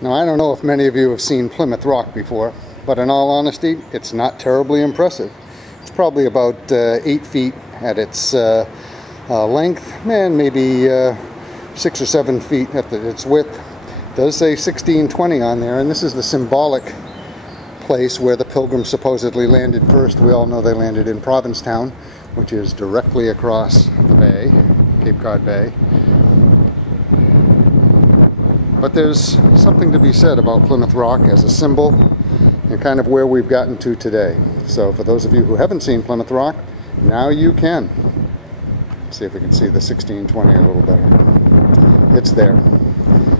Now, I don't know if many of you have seen Plymouth Rock before, but in all honesty, it's not terribly impressive. It's probably about 8 feet at its length, and maybe 6 or 7 feet at its width. It does say 1620 on there, and this is the symbolic place where the Pilgrims supposedly landed first. We all know they landed in Provincetown, which is directly across the bay, Cape Cod Bay. But there's something to be said about Plymouth Rock as a symbol and kind of where we've gotten to today. So for those of you who haven't seen Plymouth Rock, now you can. Let's see if we can see the 1620 a little better. It's there.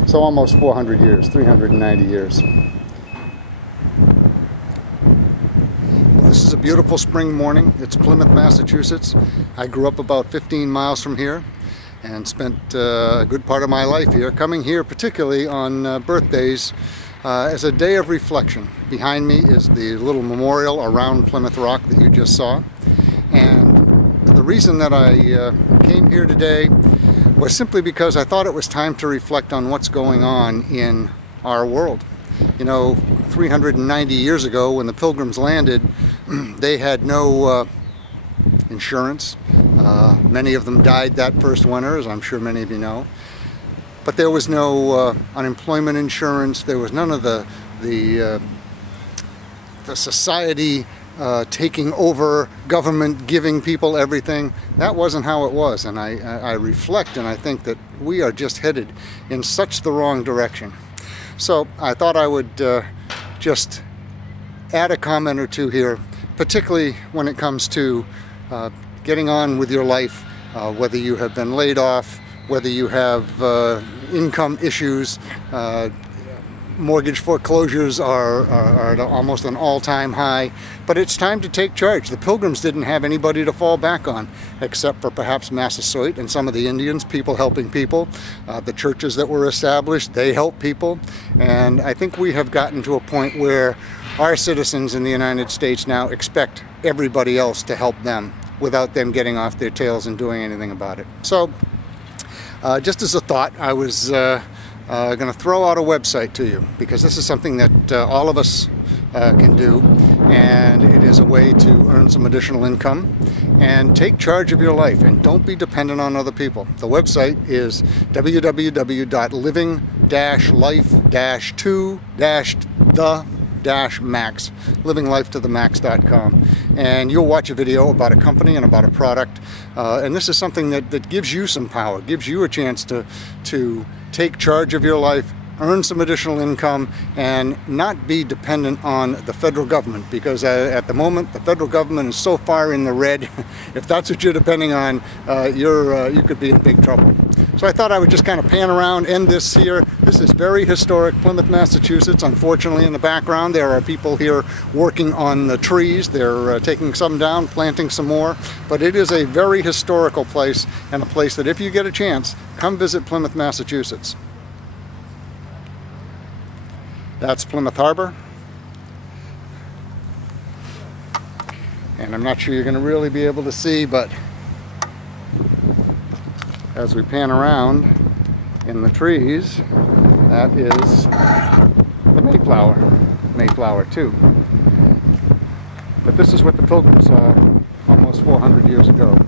So almost 400 years, 390 years. This is a beautiful spring morning. It's Plymouth, Massachusetts. I grew up about 15 miles from here and spent a good part of my life here, coming here particularly on birthdays as a day of reflection. Behind me is the little memorial around Plymouth Rock that you just saw. And the reason that I came here today was simply because I thought it was time to reflect on what's going on in our world. You know, 390 years ago when the Pilgrims landed, they had no insurance. Many of them died that first winter, as I'm sure many of you know. But there was no unemployment insurance. There was none of the society taking over, government giving people everything. That wasn't how it was. And I reflect and I think that we are just headed in such the wrong direction. So I thought I would just add a comment or two here, particularly when it comes to getting on with your life, whether you have been laid off, whether you have income issues. Mortgage foreclosures are at almost an all-time high, but it's time to take charge. The Pilgrims didn't have anybody to fall back on, except for perhaps Massasoit and some of the Indians, people helping people. The churches that were established, they help people. And I think we have gotten to a point where our citizens in the United States now expect everybody else to help them without them getting off their tails and doing anything about it. So, just as a thought, I was going to throw out a website to you, because this is something that all of us can do, and it is a way to earn some additional income and take charge of your life, and don't be dependent on other people. The website is www.living-life-to-the-max, livinglifetothemax.com, and you'll watch a video about a company and about a product, and this is something that gives you some power, gives you a chance to take charge of your life, earn some additional income, and not be dependent on the federal government, because at the moment the federal government is so far in the red. If that's what you're depending on, you could be in big trouble. So I thought I would just kind of pan around, end this here. This is very historic Plymouth, Massachusetts. Unfortunately, in the background there are people here working on the trees. They're taking some down, planting some more. But it is a very historical place, and a place that if you get a chance, come visit Plymouth, Massachusetts. That's Plymouth Harbor. And I'm not sure you're going to really be able to see, but as we pan around in the trees, that is the Mayflower too. But this is what the Pilgrims saw almost 400 years ago.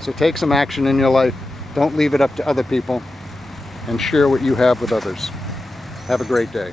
So take some action in your life. Don't leave it up to other people, and share what you have with others. Have a great day.